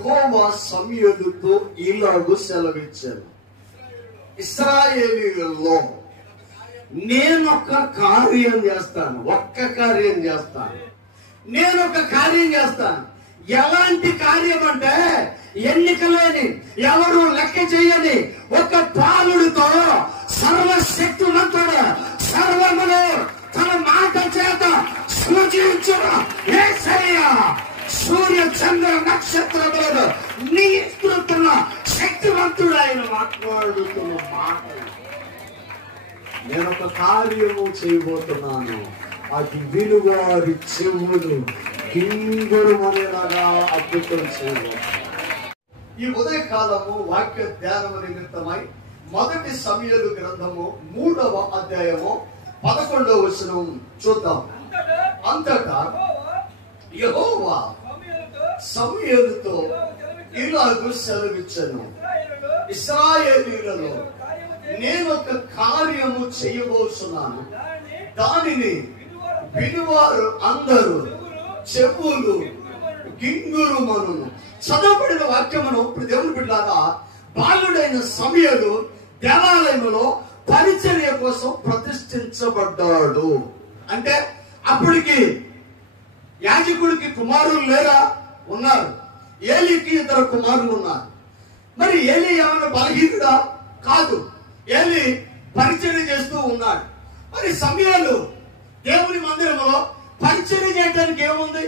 యెహోవా సమూయేలుతో ఇలాగు సెలవిచ్చాను, ఇశ్రాయేలీయులలో నేనొక కార్యం చేస్తాను, ఒక్క కార్యం చేస్తాను, నేనొక కార్యం చేస్తాను. ఎలాంటి కార్యం అంటే ఎన్నికలేని, ఎవరు లెక్క చేయని ఒక బాలుడితో సర్వశక్తిమంతుడు సర్వమును తన మాట చేత సూచించిన యేసయ్య సూర్య చంద్ర నక్షత్రములను నియంత్రిస్తున్న శక్తివంతుడు ఆయన మాట్లాడుతున్న మాటలు. నేనొక కార్యము చేయబోతున్నాను, అది వినువారి చెవులు గింగురుమనేలాగా అద్భుతం చేయబోతున్నాను. ఈ ఉదయకాలము వాక్య ధ్యానము నిమిత్తమై మొదటి సమూయేలు గ్రంథము 3వ అధ్యాయము 11వ వచనం చూద్దాం. అంతటా యెహోవా సమూయేలుతో ఇలాగు సెలవిచ్చెను, ఇశ్రాయేలీయులలో నేనొక కార్యము చేయబోతున్నాను, దానిని వినువారు అందరూ చెవులు గింగురుమనును. చదవబడిన వాక్యమును దేవుని బిడ్డలారా, బాలుడైన సమూయేలు దేవాలయంలో పరిచర్య కోసం ప్రతిష్ఠించబడ్డాడు. అంటే అప్పటికి యాజకుడికి కుమారులు లేరా? ఉన్నారు. ఏలీకి 2 కుమారులు ఉన్నారు. మరి ఏలీ ఏమైనా బలహీనుడా? కాదు. ఏలీ పరిచర్య చేస్తూ ఉన్నాడు. మరి సమూయేలు దేవుని మందిరంలో పరిచర్య చేయడానికి ఏముంది?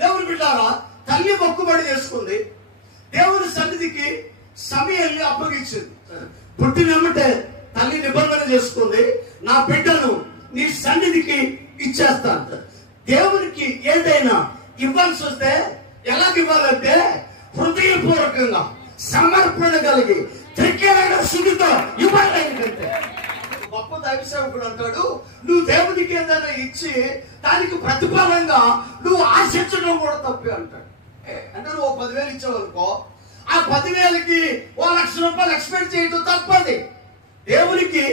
దేవుని బిడ్డారా, తల్లి మొక్కుబడి చేసుకుంది, దేవుని సన్నిధికి సమూయేలుని అప్పగించింది. పుట్టినమ్మంటే తల్లి నిబంధన చేసుకుంది, నా బిడ్డను నీ సన్నిధికి ఇచ్చేస్తాను. దేవునికి ఏదైనా ఇవ్వాల్సి వస్తే ఎలాగ ఇవ్వాలంటే హృదయపూర్వకంగా సమర్పణ కలిగి త్రికరణ శుద్ధితో ఇవ్వాలి. ఏంటంటే గొప్ప దైవసేవకుడు అంటాడు, నువ్వు దేవునికి ఏదైనా ఇచ్చి దానికి ప్రతిఫలంగా నువ్వు ఆశించడం కూడా తప్పే అంటాడు. అంటే నువ్వు 10,000 ఇచ్చావనుకో, ఆ 10,000కి 1,00,000 రూపాయలు ఎక్స్పెక్ట్ చేయడం తప్పది. దేవునికి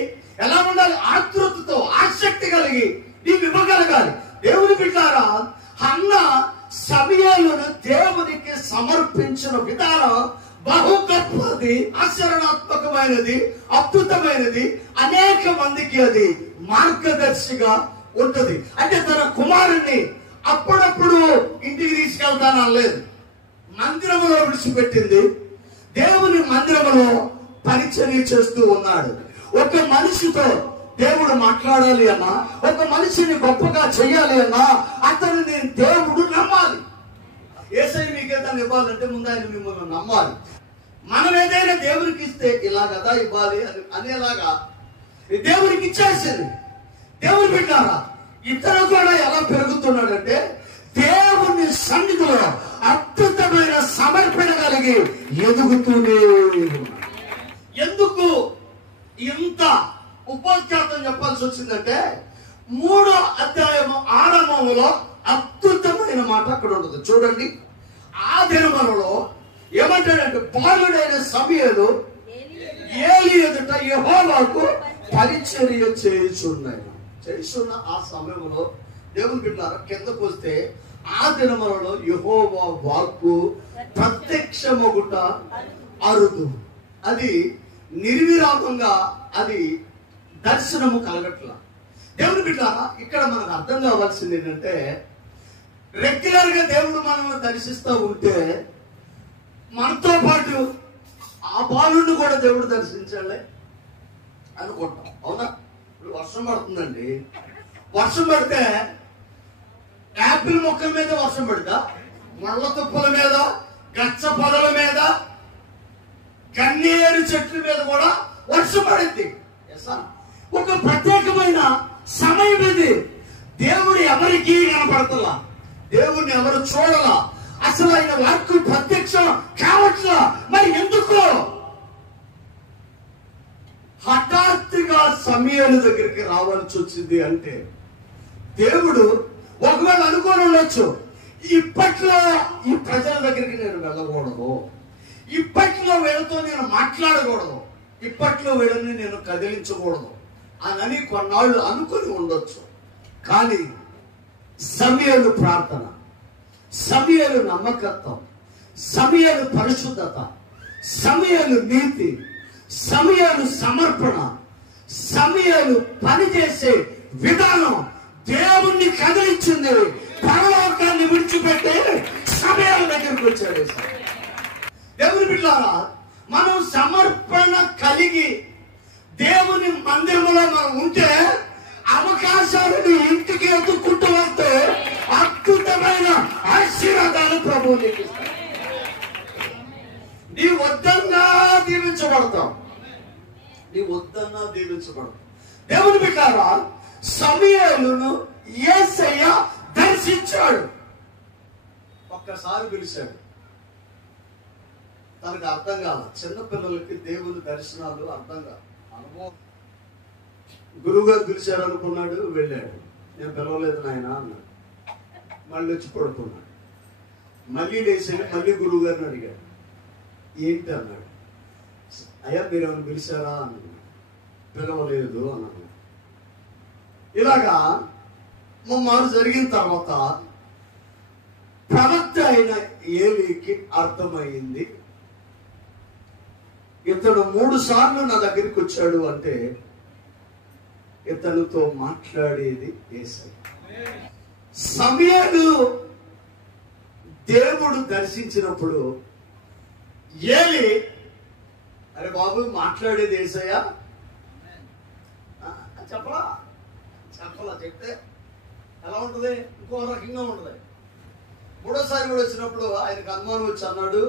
ఎలా ఉండాలి? ఆతృతతో ఆసక్తి కలిగి నీవు ఇవ్వగలగాలి. దేవుని బిడ్డారా, హన్న సమూయేలును దేవునికి సమర్పించిన విధానం బహు గొప్పది, ఆచరణాత్మకమైనది, అద్భుతమైనది. అనేక మందికి అది మార్గదర్శిగా ఉంటుంది. అంటే తన కుమారుణ్ణి అప్పుడప్పుడు ఇంటికి తీసుకెళ్తానలేదు, మందిరంలో విడిచిపెట్టింది. దేవుని మందిరంలో పరిచర్య చేస్తూ ఉన్నాడు. ఒక మనిషితో దేవుడు మాట్లాడాలి అన్నా, ఒక మనిషిని గొప్పగా చేయాలి అన్నా, అతనిని దేవుడు నమ్మాలి. యేసయ్య మీకు ఏదైనా ఇవ్వాలంటే ముందు ఆయన మిమ్మల్ని నమ్మాలి. మనం ఏదైనా దేవునికి ఇస్తే ఇలా కదా ఇవ్వాలి అనేలాగా దేవునికి ఇచ్చేసింది. దేవుని బిడ్డారా, ఇతను కూడా ఎలా పెరుగుతున్నాడంటే దేవుని సన్నిధిలో అద్భుతమైన సమర్పణ కలిగి ఎదుగుతూనే. ఎందుకు ఇంత ఉపోద్ఘాతం చెప్పాల్సి వచ్చిందంటే 3వ అధ్యాయము ఆరంభంలో అద్భుతమైన మాట అక్కడ ఉండదు. చూడండి, ఆ దినములలో ఏమంటాడంటే, బాలుడైన సమూయేలు ఏలీ ఎదుట యెహోవాకు పరిచర్య చేస్తున్న ఆ సమయంలో దేవుని బిడ్డలారా, కిందకు వస్తే ఆ దినములలో యెహోవా వాక్కు ప్రత్యక్షమగుట అరుదు. అది నిర్విరామంగా అది దర్శనము కలగట్లా. దేవుని బిడ్డలారా, ఇక్కడ మనకు అర్థం కావాల్సింది ఏంటంటే, రెగ్యులర్ గా దేవుడు మనల్ని దర్శిస్తూ ఉంటే మనతో పాటు ఆ బాలుని కూడా దేవుడు దర్శించాలి అనుకుంటాం. అవునా? ఇప్పుడు వర్షం పడుతుందండి, వర్షం పడితే యాపిల్ మొక్కల మీద వర్షం పడతా, ముళ్ళ తుప్పల మీద, గచ్చ పొదల మీద, గన్నేరు చెట్ల మీద కూడా వర్షం పడింది. ఒక ప్రత్యేకమైన సమయం ఇది. దేవుడు ఎవరికి కనపడతలా, దేవుడిని ఎవరు చూడలా, అసలు ఆయన వాక్కు ప్రత్యక్షం కావట్లా. మరి ఎందుకు? హఠాత్తుగా సమూయేలు దగ్గరికి రావాల్సి వచ్చింది అంటే దేవుడు ఒకవేళ అనుకోని ఉండొచ్చు, ఇప్పట్లో ఈ ప్రజల దగ్గరికి నేను వెళ్ళకూడదు, ఇప్పట్లో వీళ్ళతో నేను మాట్లాడకూడదు, ఇప్పట్లో వీళ్ళని నేను కదిలించకూడదు అని కొన్నాళ్ళు అనుకుని ఉండొచ్చు. కానీ సమూయేలు ప్రార్థన, సమూయేలు నమ్మకత్వం, సమయాలు పరిశుద్ధత, సమయాలు నీతి, సమయాలు సమర్పణ, సమయాలు పనిచేసే విధానం దేవుణ్ణి కదిలించింది. పరలోకాన్ని విడిచిపెట్టి సమయాల దగ్గరికి వచ్చాడు. దేవుని బిడ్డలారా, మనం సమర్పణ కలిగి దేవుని మందిరంలో మనం ఉంటే అవకాశాలను ఇంటికి ఎత్తుకుంటూ వస్తే అద్భుతమైన ఆశీర్వాదాలు ప్రభువు నీకు ఇస్తాడు. నీ వద్దన్నా దీవించబడతాం, నీ వద్దన్నా దీవించబడతాం. దేవుని బిడ్డలారా, సమూయేలును యేసయ్య దర్శించాడు. ఒక్కసారి పిలిచాడు. తనకు అర్థం కాదు. చిన్నపిల్లలకి దేవుని దర్శనాలు అర్థం కాదు, అనుభవం. గురువుగారు పిలిచారు అనుకున్నాడు, వెళ్ళాడు. నేను పిలవలేదు నాయన అన్నాడు. మళ్ళీ వచ్చి పడుకున్నాడు. మళ్ళీ లేచాడు, మళ్ళీ గురువు గారిని అడిగాడు. ఏంటి అన్నాడు. అయ్యా మీరేమైనా పిలిచారా అన్నాడు. పిలవలేదు అన్నాడు. ఇలాగా ముమ్మారు జరిగిన తర్వాత ప్రవక్త అయిన ఏలీకి అర్థమైంది, ఇతడు 3 సార్లు నా దగ్గరికి వచ్చాడు అంటే ఇతనితో మాట్లాడేది యేసయ్య. సమూయేలు దేవుడు దర్శించినప్పుడు ఏలీ, అరే బాబు మాట్లాడేది యేసయ్య చెప్పలా చెప్తే ఎలా ఉంటుంది? ఇంకో రకంగా ఉంటుంది. 3వ కూడా వచ్చినప్పుడు ఆయనకు అనుమానం వచ్చి అన్నాడు,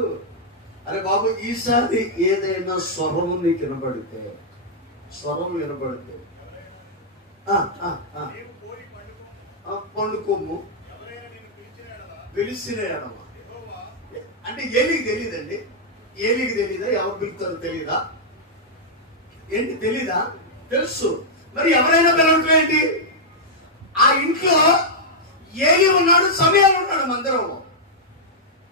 అరే బాబు ఈసారి ఏదైనా స్వరము నీకు వినపడితే, పండుకోము, పిలిచిన ఎడమ. అంటే ఏలికి తెలియదండి. ఏలికి తెలీదా? ఎవరు పిలుస్తారో తెలీదా? ఏంటి తెలీదా? తెలుసు. మరి ఎవరైనా పిలవటం ఏంటి? ఆ ఇంట్లో ఏలి ఉన్నాడు, సమూయేలు ఉన్నాడు మందిరంలో.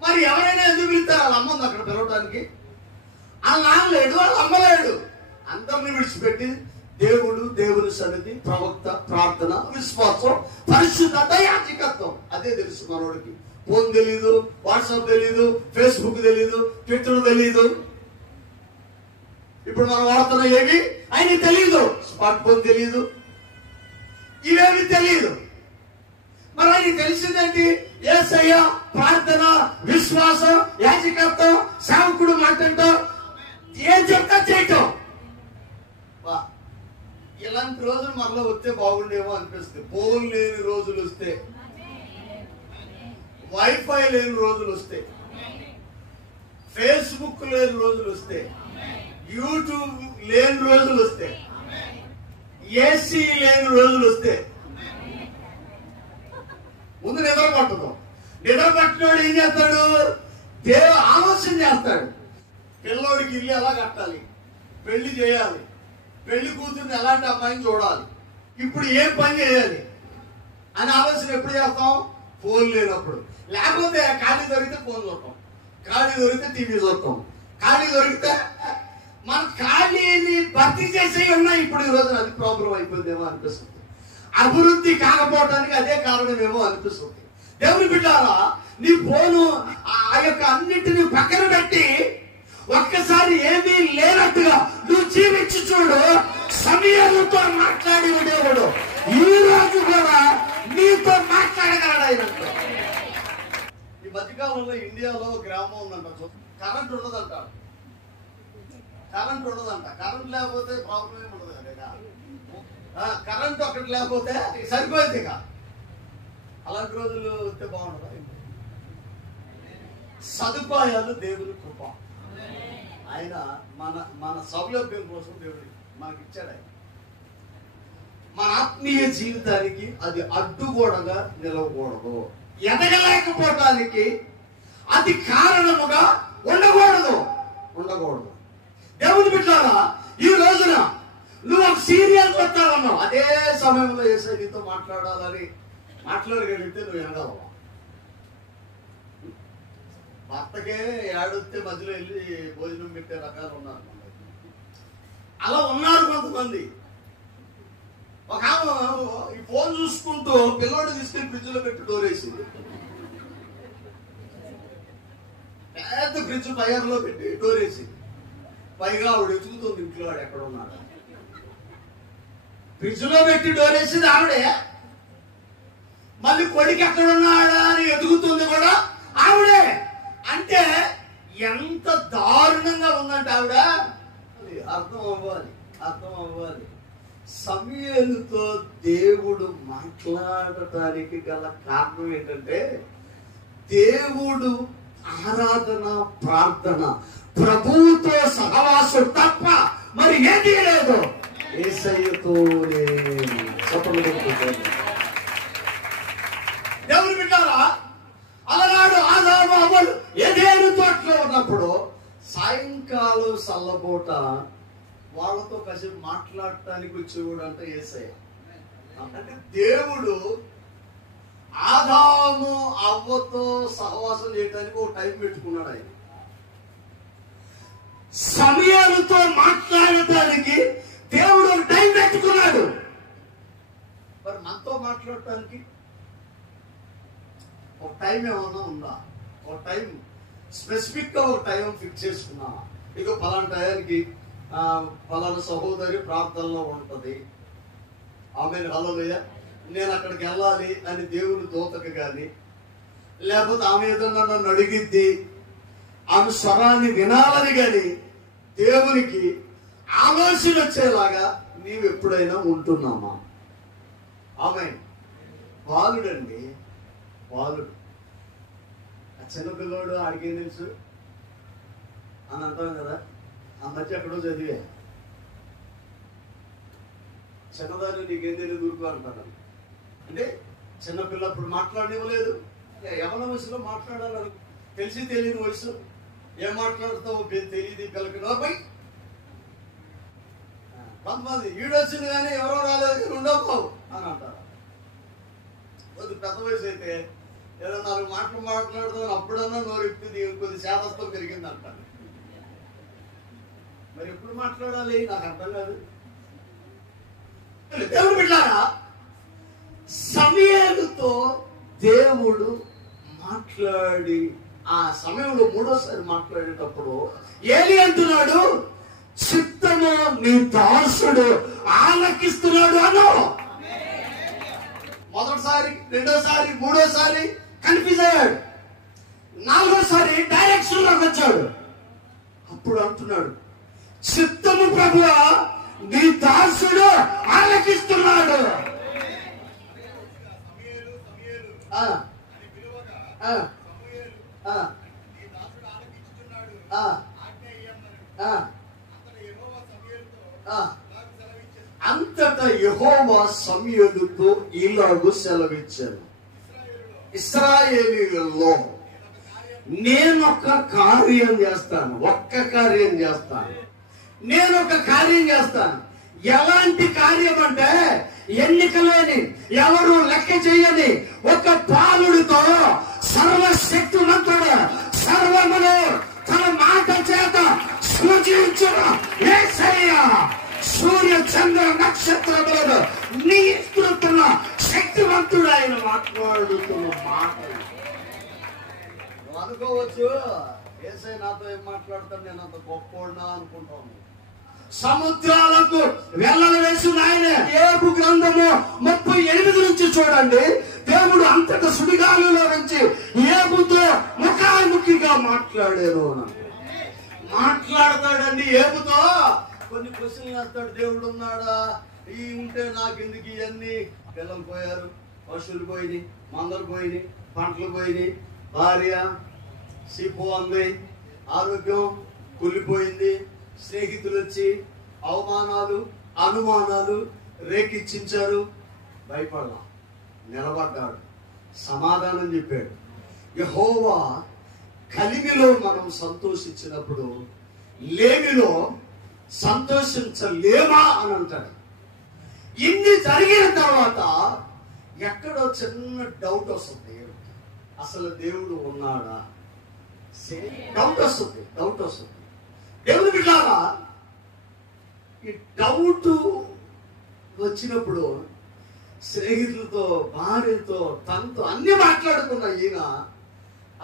మరి ఎవరైనా ఎందుకు పిలుస్తారు? వాళ్ళ అమ్మ ఉంది అక్కడ పిలవటానికి. వాళ్ళ నాన్న లేడు, వాళ్ళ అమ్మ లేడు. అందరిని విడిచిపెట్టి దేవుడు, దేవుని సన్నిధి, ప్రవక్త, ప్రార్థన, విశ్వాసం, పరిశుద్ధత, యాజకత్వం. అదే తెలుసు మనోడికి. ఫోన్ తెలీదు, వాట్సాప్ తెలీదు, ఫేస్బుక్ తెలీదు, ట్విట్టర్ తెలీదు. ఇప్పుడు మనం వాడుతున్న ఏవి ఆయన తెలీదు. స్మార్ట్ ఫోన్ తెలీదు, ఇవేమి తెలీదు. మరి ఆయన తెలిసిందేంటి? యేసయ్య, ప్రార్థన, విశ్వాసం, యాజకత్వం, సేవకుడు మాటంటో ఏం చెప్తా చేయటం. ఇలాంటి రోజులు మనలో వస్తే బాగుండేమో అనిపిస్తుంది. ఫోన్ లేని రోజులు వస్తే, వైఫై లేని రోజులు వస్తే, ఫేస్బుక్ లేని రోజులు వస్తే, యూట్యూబ్ లేని రోజులు వస్తే, ఏసీ లేని రోజులు వస్తే, ముందు నిద్ర పట్టదు. నిద్ర పట్టినోడు ఏం చేస్తాడు? ఆలోచన చేస్తాడు. పిల్లోడికి ఇల్లు ఎలా కట్టాలి, పెళ్లి చేయాలి, పెళ్లి కూతుర్ని ఎలాంటి అమ్మాయిని చూడాలి, ఇప్పుడు ఏం పని చేయాలి అని ఆలోచన ఎప్పుడు చేస్తాం? ఫోన్ లేనప్పుడు. లేకపోతే ఖాళీ దొరికితే ఫోన్ చూడటం, ఖాళీ దొరికితే టీవీ చూడటం, ఖాళీ దొరికితే మన ఖాళీని భర్తీ చేసేవి ఉన్నాయి. ఇప్పుడు ఈ రోజున అది ప్రాబ్లం అయిపోయిందేమో అనిపిస్తుంది. అభివృద్ధి కాకపోవడానికి అదే కారణమేమో అనిపిస్తుంది. దేవుని బిడ్డారా, నీ ఫోను ఆ యొక్క అన్నిటిని పక్కన పెట్టి ఒక్కసారి ఏమీ లేనట్టుగా నువ్వు జీవించి చూడు. సమూయేలుతో మాట్లాడి ఉండేవాడు ఈ రోజు కూడా నీతో మాట్లాడగలడు ఆయన. ఈ మధ్యకాలంలో ఇండియాలో గ్రామం ఉందంట, కరెంట్ ఉండదంట. కరెంట్ లేకపోతే ప్రాబ్లం ఏమి ఉండదు కదా. కరెంట్ ఒకటి లేకపోతే సరిపోయింది. ఇక అలాంటి రోజులు వస్తే బాగుంటుంది. సదుపాయాలు దేవుని కృప. ఆయన మన సౌలభ్యం కోసం దేవుడు మనకి ఇచ్చాడు. ఆయన మన ఆత్మీయ జీవితానికి అది అడ్డుగోడగా నిలవకూడదు. ఎదగలేకపోవటానికి అది కారణముగా ఉండకూడదు. దేవుని బిడ్డలారా, ఈ రోజున నువ్వు ఒక సీరియల్ చూస్తావన్నావు, అదే సమయంలో యేసయ్య నీతో మాట్లాడాలని మాట్లాడగలిగితే నువ్వు వినగలవా? భర్తకే ఏడొస్తే మధ్యలో వెళ్ళి భోజనం పెట్టే రకాలు ఉన్నారు. అలా ఉన్నారు కొంతమంది. ఒక ఈ ఫోన్ చూసుకుంటూ పిల్లోడు తీసుకెళ్లి ఫ్రిడ్జ్ లో పెట్టి డోరేసింది. పెద్ద ఫ్రిడ్జ్ ఫైర్లో పెట్టి డోరేసి, పైగా ఆవిడ ఎదుగుతుంది ఇంట్లో వాడు ఎక్కడ ఉన్నాడు. ఫ్రిడ్జ్ లో పెట్టి డోరేసింది ఆవిడే, మళ్ళీ కొడుకు ఎక్కడ ఉన్నాడా అని ఎదుగుతుంది కూడా ఆవిడే. అంటే ఎంత దారుణంగా ఉందంటే ఆవిడ. అర్థం అవ్వాలి. సమూయేలుతో దేవుడు మాట్లాడటానికి గల కారణం ఏంటంటే, దేవుడు ఆరాధన, ప్రార్థన, ప్రభువుతో సహవాసం తప్ప మరి ఏదీ లేదు. యేసయ్యతోనే దేవుడు వింటారా? అలనాడు ఆదాము అవ్వలు ఏదేను తోటలో ఉన్నప్పుడు సాయంకాలం సల్లబోట వాళ్ళతో కాసేపు మాట్లాడటానికి వచ్చేవాడు అంటే యేసయ్య. అంటే దేవుడు ఆదాము అవ్వతో సహవాసం చేయడానికి ఒక టైం పెట్టుకున్నాడు. ఆయన సమయాలతో మాట్లాడటానికి దేవుడు ఒక టైం పెట్టుకున్నాడు. మరి మనతో మాట్లాడటానికి ఒక టైం ఏమన్నా ఉందా? ఒక టైం స్పెసిఫిక్ గా ఒక టైం ఫిక్స్ చేసుకున్నావా? ఇక పలానా టయానికి పలానా సహోదరి ప్రార్థనలో ఉంటది, ఆమె హల్లెలూయా నేను అక్కడికి వెళ్ళాలి అని దేవుని దూతకు కానీ, లేకపోతే ఆమె ఏదన్నా నన్ను అడిగిద్ది, ఆమె స్వరాన్ని వినాలని కానీ దేవునికి ఆలోచన వచ్చేలాగా నీవు ఎప్పుడైనా ఉంటున్నామా? ఆమె బాలుడండి, బాలుడు. చిన్నపిల్లోడు ఆడికేం తెలుసు అని అంటాం కదా. ఆ మధ్య ఎక్కడో చదివే, చిన్నదాన్ని నీకేం తెలియదు ఊరుకో అంటారు. అంటే చిన్నపిల్లప్పుడు మాట్లాడనివ్వలేదు, యవన వయసులో మాట్లాడాలని తెలిసి తెలియని వయసు, ఏం మాట్లాడుతావు తెలియదు పిల్లకి నోపై. కొంతమంది ఈడొచ్చింది కానీ ఎవరో రాలేదు కానీ ఉండవు అని అంటారు. కొద్ది పెద్ద వయసు అయితే ఏదో 4 మాటలు మాట్లాడుతామని అప్పుడన్నా నోరెత్తి కొద్ది శాదస్తం పెరిగింది అంటారు. మరి ఎప్పుడు మాట్లాడాలి నాకు అర్థం కాదు. దేవుడు బిడ్డలారా, సమయాలతో దేవుడు మాట్లాడి ఆ సమయంలో మూడోసారి మాట్లాడేటప్పుడు ఏలి అంటున్నాడు, చిత్తము నీ దాసుడు ఆలకిస్తున్నాడు అను. మొదటిసారి, రెండోసారి, మూడోసారి కన్ఫ్యూజ్ అయ్యాడు, 4వసారి డైరెక్షన్ లోకి వచ్చాడు. అప్పుడు అంటున్నాడు, చిత్తము ప్రభువా నీ దాసుడు ఆలకిస్తున్నాడు. అంతటా యెహోవా సమూయేలుతో ఇలాగు సెలవిచ్చాను, ఇశ్రాయేలీయులలో నేనొక కార్యం చేస్తాను, ఒక్క కార్యం చేస్తాను, నేనొక కార్యం చేస్తాను. ఎలాంటి కార్యం అంటే, ఎన్నికలేని ఎవరు లెక్క చేయని ఒక బాలుడితో సర్వశక్తిమంతుడు సర్వమును తన మాట చేత సూచించిన యేసయ్య సూర్య చంద్ర నక్షత్రములను నియంత్రిస్తున్న శక్తివంతుడు ఆయన మాట్లాడుతున్న మాటలు. అనుకోవచ్చు యేసయ్య నాతో ఏం మాట్లాడతాను, నేను అంత గొప్పోడినా అనుకుంటాను. సముద్రాలకు వెళ్ళలు వేసిన ఆయన. ఏబు గ్రంథము 38 నుంచి చూడండి, దేవుడు అంతట సుడిగాలిలో నుంచి ఏబుతో ముఖాముఖిగా మాట్లాడారు. మాట్లాడతాడండి ఏబుతో. కొన్ని క్వశ్చన్లు వేస్తాడు, దేవుడు ఉన్నాడా, ఈ ఉంటే నాకెందుకు ఇవన్నీ. పిల్లలు పోయారు, పశువులు పోయినాయి, మందలు పోయినాయి, పంటలు పోయినాయి, భార్య సిప్పు అంది, ఆరోగ్యం కూలిపోయింది, స్నేహితులు వచ్చి అవమానాలు అనుమానాలు రేకిచ్చించారు. భయపడలా, నిలబడ్డాడు, సమాధానం చెప్పాడు. యెహోవా కలిమిలో మనం సంతోషించినప్పుడు లేమిలో సంతోషించలేమా అని అంటాడు. ఇన్ని జరిగిన తర్వాత ఎక్కడో చిన్న డౌట్ వస్తుంది, అసలు దేవుడు ఉన్నాడా? డౌట్ వస్తుంది. దేవుడు బిడ్డలారా, ఈ డౌట్ వచ్చినప్పుడు స్నేహితులతో, భార్యతో, తనతో అన్ని మాట్లాడుకున్న ఈయన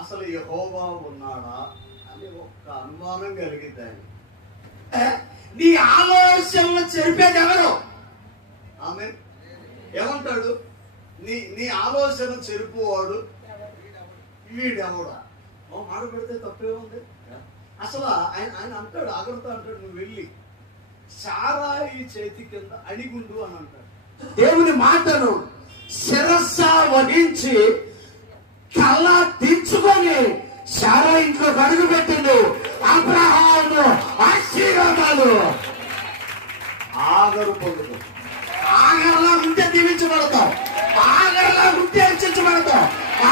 అసలు యెహోవా ఉన్నాడా అని ఒక్క అనుమానం కలిగిద్ది. నీ ఆలోచనలు చెరిపేది ఎవరు? ఆమె ఏమంటాడు? నీ ఆలోచన చెరుపువాడు వీడెవడా? మాట పెడితే తప్పేముంది? అసలు ఆయన అంటాడు, ఆగ్రత అంటాడు, నువ్వు వెళ్ళి సారాయి చేతి కింద అణిగుండు అని అంటాడు. దేవుని మాటను శిరస్స వహించి కళ్ళ దించుకొని సారా ఇంట్లో అడుగు పెట్టిండు. అబ్రహాము ఆశీర్వాదాలు ఆగరు పొందుతాం. ఆగర్లా ఉంటే దీవించబడతాం, ఆగర్లా ఉంటే హెచ్చించబడతాం,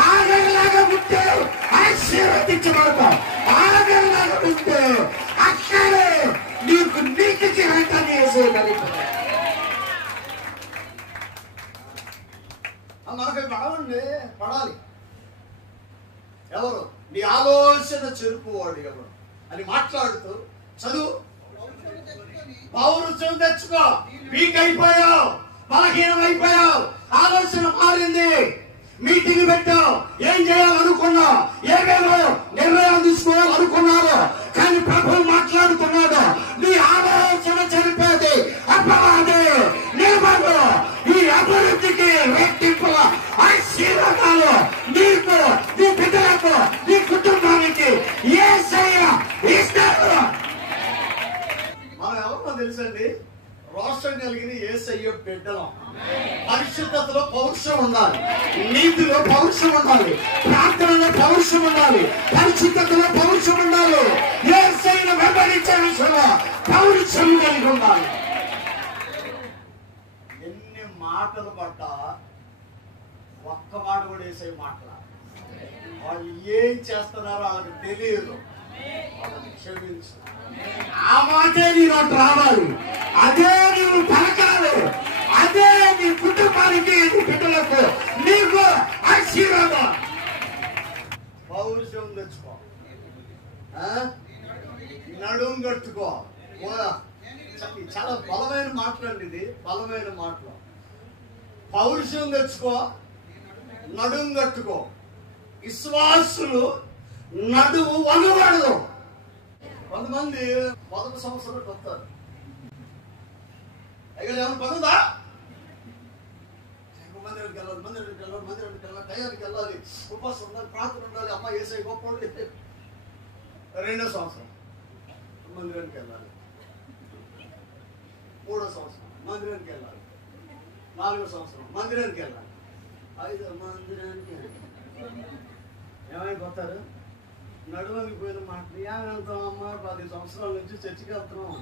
ఆగర్లాగా ఉంటే ఆశీర్వదించబడతాం, ఆగర్లాగా ఉంటే అక్కడే నీకు వెంటనే వేసేయగలుగుతాం. మనకి పడాలి. ఎవరు? నీ ఆలోచన చెరుపువాడు ఎవరు అని మాట్లాడుతూ చదువు. పౌరుషం తెచ్చుకో. వీక్ అయిపోయావు, బలహీనం అయిపోయావు, ఆలోచన మారింది, మీటింగ్ పెట్టావు, ఏం చేయాలనుకున్నావు, ఏమేమో నిర్ణయాలు తీసుకోవాలనుకున్నావు, కానీ ప్రభు మాట్లాడుతున్నాడు. నీ ఆలోచన చెరిపేది అపవాదే. నిలబడు. ఈ అభివృద్ధికి రెట్టింపుల ఆశీర్వాదాలు నీకు, నీ బిడ్డలకు, నీ కుటుంబానికి యేసయ్య ఇస్తాడు. మనం ఎవరో తెలుసండి? రోషం కలిగిన యేసయ్య బిడ్డలం. పరిశుద్ధతలో పౌరుషం ఉండాలి, నీతిలో పౌరుషం ఉండాలి, ప్రార్థనలో పౌరుషం ఉండాలి, పరిశుద్ధతలో పౌరుషం ఉండాలి, యేసయ్యను వెంబడించే విషయంలో పౌరుషం కలిగి ఉండాలి. ఎన్ని మాటలు పడ్డా ఒక్క మాట కూడా యేసయ్య మాట్లాడాలి. వాళ్ళు ఏం చేస్తున్నారో వాళ్ళకి తెలియదు, వాళ్ళని క్షమించు. ఆ మాటే నీ నోటి రావాలి, అదే నీవు పలకాలి, అదే నీ కుటుంబానికి, నీ బిడ్డలకు, నీకు ఆశీర్వాదం. పౌరుషం తెచ్చుకో, నడుం కట్టుకో. చాలా బలమైన మాటలండి ఇది, బలమైన మాటలు. పౌరుషం తెచ్చుకో, నడుం కట్టుకో. విశ్వాసులు నడువు వంగబడదు. కొంతమంది మొదటి సంవత్సరం వస్తారు, అయ్యా ఏమైనా పనుందా, మందిరానికి వెళ్ళాలి, మందిరానికి వెళ్ళాలి, టయానికి వెళ్ళాలి, ఉపవాసం ఉండాలి, ప్రార్థన ఉండాలి, అమ్మ యేసయ్య గొప్పోడు. రెండో సంవత్సరం మందిరానికి వెళ్ళాలి, మూడో సంవత్సరం మందిరానికి వెళ్ళాలి, నాలుగో సంవత్సరం మందిరానికి వెళ్ళాలి, ఐదో మందిరానికి ఏమైపోతారు? నడువనికి పోయిన మాటలు ఏం వెళ్తాం అమ్మ, 10 సంవత్సరాల నుంచి చర్చికి వెళ్తున్నాం,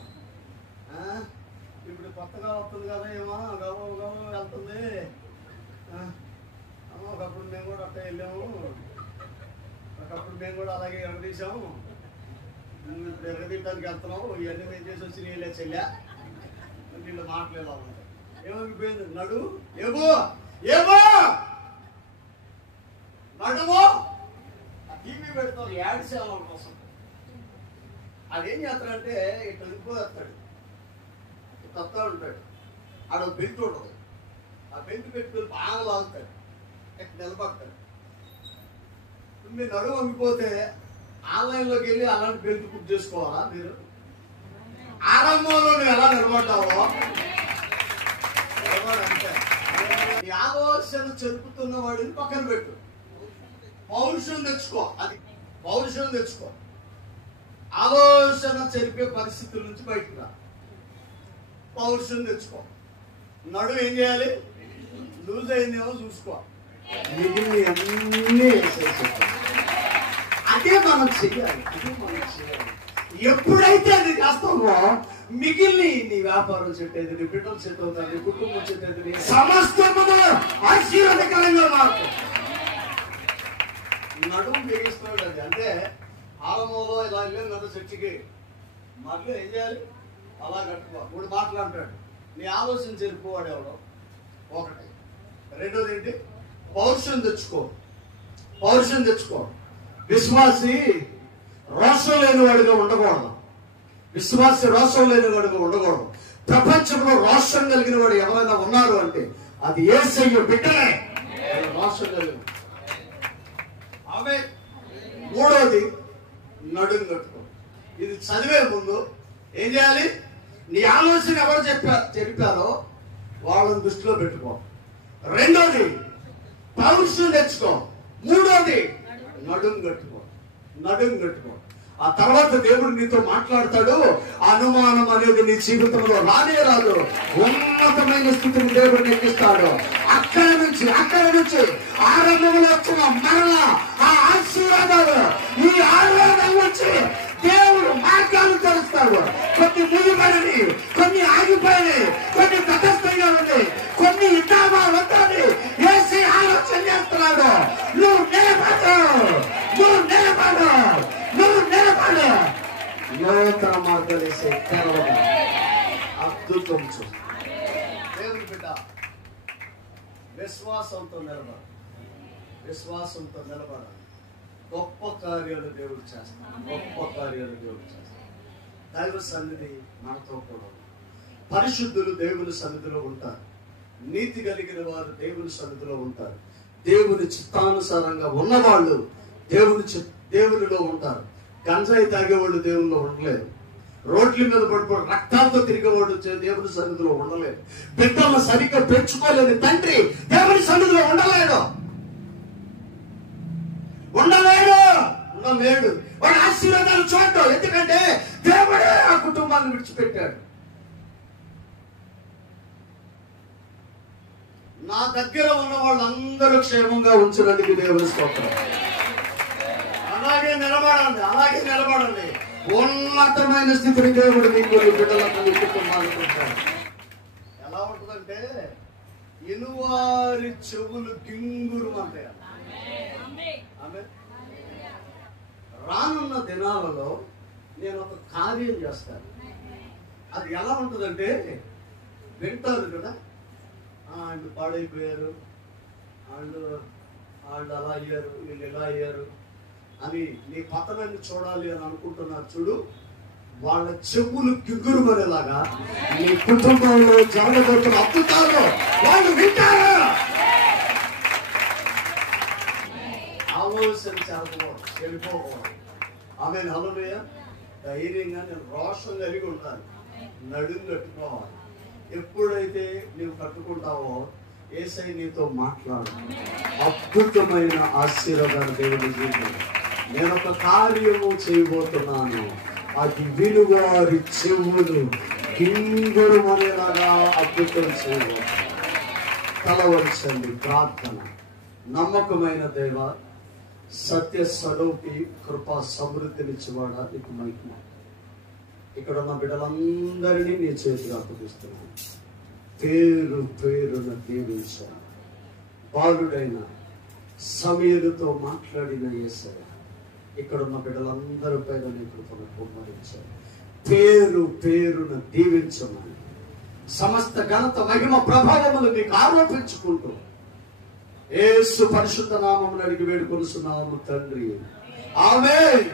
ఇప్పుడు కొత్తగా వస్తుంది కదా, ఏమో గవ వెళ్తుంది అమ్మ, ఒకప్పుడు మేము కూడా అట్లా వెళ్ళాము, ఒకప్పుడు మేము కూడా అలాగే ఎరగదీసాము, ఇప్పుడు ఎరగదీయడానికి వెళ్తున్నాము, ఇవన్నీ మేము చేసి వచ్చి నీళ్ళే చెల్లా, వీళ్ళు మాట్లాడేలా ఉంటాయి. ఏమైపోయింది? నడువు ఏమో ఏమో నడువు. టీవీ పెడతారు యాడ్ సేవల కోసం. అదేం చేస్తాడంటే ఇట్లా వెళ్ళిపోతాడు, కొత్త ఉంటాడు, ఆడ బెల్ట్ ఉండదు, ఆ బెల్ట్ పెట్టుకుని బాగా లాగుతాడు, నిలబడతాడు. మీరు నడువు వంగిపోతే ఆన్లైన్లోకి వెళ్ళి అలాంటి బెల్ట్ బుక్ చేసుకోవాలా? మీరు ఆరంభంలో నువ్వు ఎలా నిలబడ్డావో అంటే ఈ ఆలోచన చెరుపుతున్న వాడిని పక్కన పెట్టు. పౌరుషం తెచ్చుకో, అది పౌరుషం తెచ్చుకో. ఆలోచన చెరిపే పరిస్థితుల నుంచి బయటకు రా, పౌరుషం తెచ్చుకో. నడు ఏం చేయాలి? లూజ్ అయిందేమో చూసుకో, మిగిలిన అన్నీ అదే మనం చెయ్యాలి, అదే మనం చేయాలి. ఎప్పుడైతే అది చేస్తామో మిగిలిన నీ వ్యాపారం సెట్ అయితే, నీ బిడ్డలు సెట్ అవుతారు, నీ కుటుంబం సెట్ అయితే, సమస్తము ఆశీర్వాదకరంగా మారుతుంది. నడుము బిగిస్తున్నాడు అది. అంటే ఆలమంలో ఇలా వెళ్ళాం కదా చర్చికి, మళ్ళీ ఏం చేయాలి? అలా కట్టుకో. 3 మాట్లాడతాడు. నీ ఆలోచన చెరిపోవాడు ఎవడో ఒకటి. రెండోది ఏంటి? పౌరుషం తెచ్చుకో, పౌరుషం తెచ్చుకో. విశ్వాసి రోషం లేని వాడిగా ఉండకూడదు, విశ్వాసి రోషం లేని వాడిగా ఉండకూడదు. ప్రపంచంలో రోషం కలిగిన వాడు ఎవరైనా ఉన్నారు అంటే అది యేసయ్య బిడ్డలే రోషం కలిగిన. ఆమె మూడోది నడుం కట్టుకో. ఇది చదివే ముందు ఏం చేయాలి? నీ ఆలోచన ఎవరు చెప్పారో వాళ్ళని దృష్టిలో పెట్టుకో. రెండోది పౌరుషం తెచ్చుకో. మూడోది నడుం కట్టుకో. నడుం కట్టుకో. ఆ తర్వాత దేవుడు నీతో మాట్లాడతాడు. అనుమానం అనేది నీ జీవితంలో రానే రాదు. ఉన్నతమైన స్థితిని దేవుడు ఎక్కిస్తాడు. అక్కడి నుంచి ఆరంభంలో వచ్చిన మరలా ఆ ఆశీర్వాదాలు, ఈ ఆశీర్వాదాల నుంచి దేవుడు మార్గాలు తెరుస్తాడు. కొన్ని ముగిపడిని, కొన్ని ఆగిపోయినాయి, కొన్ని తటస్థంగా ఉన్నాయి, కొన్ని ఇద్దామా వద్దని వేసి ఆలోచన చేస్తున్నాడు. నువ్వు నిలబడు, నూతన మార్గాలు వేసే తెరవడం అద్భుతం. దేవుని బిడ్డ విశ్వాసంతో నిలబడాలి. గొప్ప కార్యాలు దేవుడు చేస్తాడు. దైవ సన్నిధి మనతో కూడా. పరిశుద్ధులు దేవుని సన్నిధిలో ఉంటారు. నీతి కలిగిన వారు దేవుని సన్నిధిలో ఉంటారు. దేవుని చిత్తానుసారంగా ఉన్నవాళ్ళు దేవునిలో ఉంటారు. గంజాయి తాగేవాళ్ళు దేవునిలో ఉండలేరు. రోడ్ల మీద పడిపోయి రక్తాలతో తిరిగేవాడు దేవుని సన్నిధిలో ఉండలేడు. బిడ్డలను సరిగ్గా పెంచుకోలేని తండ్రి దేవుని సన్నిధిలో ఉండలేడు. వాడు ఆశీర్వాదాలు చూడటం. ఎందుకంటే దేవుడే ఆ కుటుంబాన్ని విడిచిపెట్టాడు. నా దగ్గర ఉన్న వాళ్ళందరూ క్షేమంగా ఉంచడానికి దేవుని స్తోత్రం. అలాగే నిలబడండి. ఉన్నతమైన స్థితిని దేవుడు మీకు బిడ్డలకు కుటుంబానికి ఉంటాడు. ఎలా ఉంటుందంటే ఇనువారి చెవులు గింగురు అంటాయి. రానున్న దినాలలో నేను ఒక కార్యం చేస్తాను. అది ఎలా ఉంటుందంటే వింటారు కదా, వాళ్ళు పాడైపోయారు, వాళ్ళు అలా అయ్యారు, వీళ్ళు ఇలా అయ్యారు అని నీ పతనాన్ని చూడాలి అని అనుకుంటున్నారు చూడు. వాళ్ళ చెవులు గిగ్గురుమనేలాగా నీ కుటుంబంలో జరగబోతున్న అద్భుతాలు వాళ్ళు వింటారు. ఆలోచన చెడిపోకూడదు. ఆమె హల్లెలూయా. ధైర్యంగా నేను రోషం కలిగి ఉండాలి. నడుం కట్టుకోవాలి. ఎప్పుడైతే నీవు కట్టుకుంటావో యేసయ్య నీతో మాట్లాడు. అద్భుతమైన ఆశీర్వాదాలు దేవుని జీవితం. నేను ఒక కార్యము చేయబోతున్నాను, అది వినువారి చెవులు గింగురు అనేలాగా అద్భుతం చేయబోతుంది. తలవలసింది ప్రార్థన. నమ్మకమైన దేవ, సత్య స్వరూపి, కృపా సమృద్ధినిచ్చివాడా, నీకు మహిమ. ఇక్కడ ఉన్న బిడ్డలందరినీ నీ చేతిలో అప్పగిస్తున్నాను. పేరున దీవించాను. బాలుడైన సమీరుతో మాట్లాడిన యేసయ్య ఇక్కడ ఉన్న బిడ్డలందరి పైన నీ కృపను కుమ్మరించాను. పేరున దీవించమని సమస్త ఘనత, మహిమ, ప్రభావములు మీకు ఆరోపించుకుంటూ యేసు పరిశుద్ధ నామమున అడిగి వేడుకొనుచున్నాము తండ్రి. ఆమేన్.